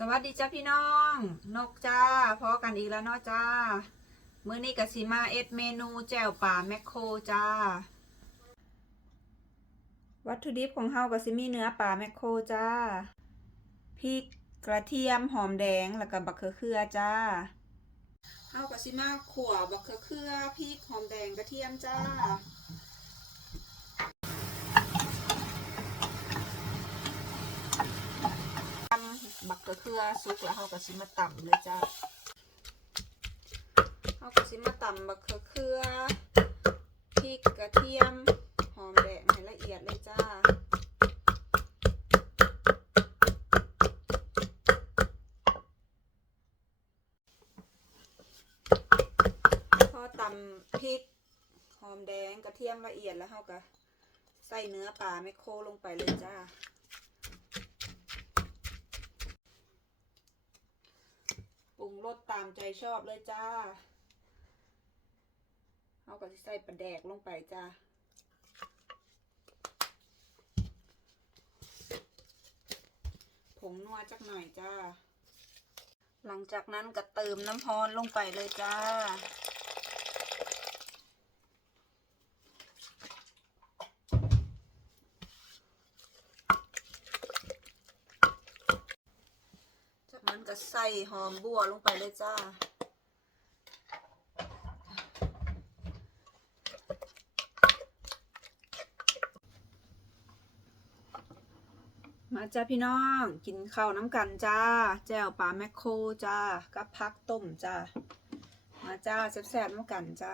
สวัสดีจ้าพี่น้อง นกจ้าพอกันอีกแล้วเนาะจ้า มื้อนี้กสิมาเอ็ดเมนูแจ่วป่าแมคโครจ้า วัตถุดิบของเฮาก็สิมีเนื้อป่าแมคโครจ้า พริกกระเทียมหอมแดงแล้วก็บักเขือเขือจ้า เฮาก็สิมาขั่วบักเขือเขือพริกหอมแดงกระเทียมจ้า ตำบัก เกลือเคือสุกแล้วเขาก็สิมาตำเลยจ้าเขาก็สิมาตำบักเกลือเคือพริกกระเทียมหอมแดงให้ละเอียดเลยจ้าพอตำพริกหอมแดงกระเทียมละเอียดแล้วเขาก็ใส่เนื้อปลาแมคโครลงไปเลยจ้า รุงรสตามใจชอบเลยจ้าเอาก็สิใส่ปลาแดกลงไปจ้าผงนัวจักหน่อยจ้า หลังจากนั้นก็เติมน้ำพรลงไปเลยจ้า จากนั้น ก็ใส่หอมบัวลงไปเลยจ้า มาจ้าพี่น้องกินข้าวน้ำกันจ้า แจ่วปลาแมคโครจ้ากับพักต้มจ้า มาจ้าแซ่บๆน้ำกันจ้า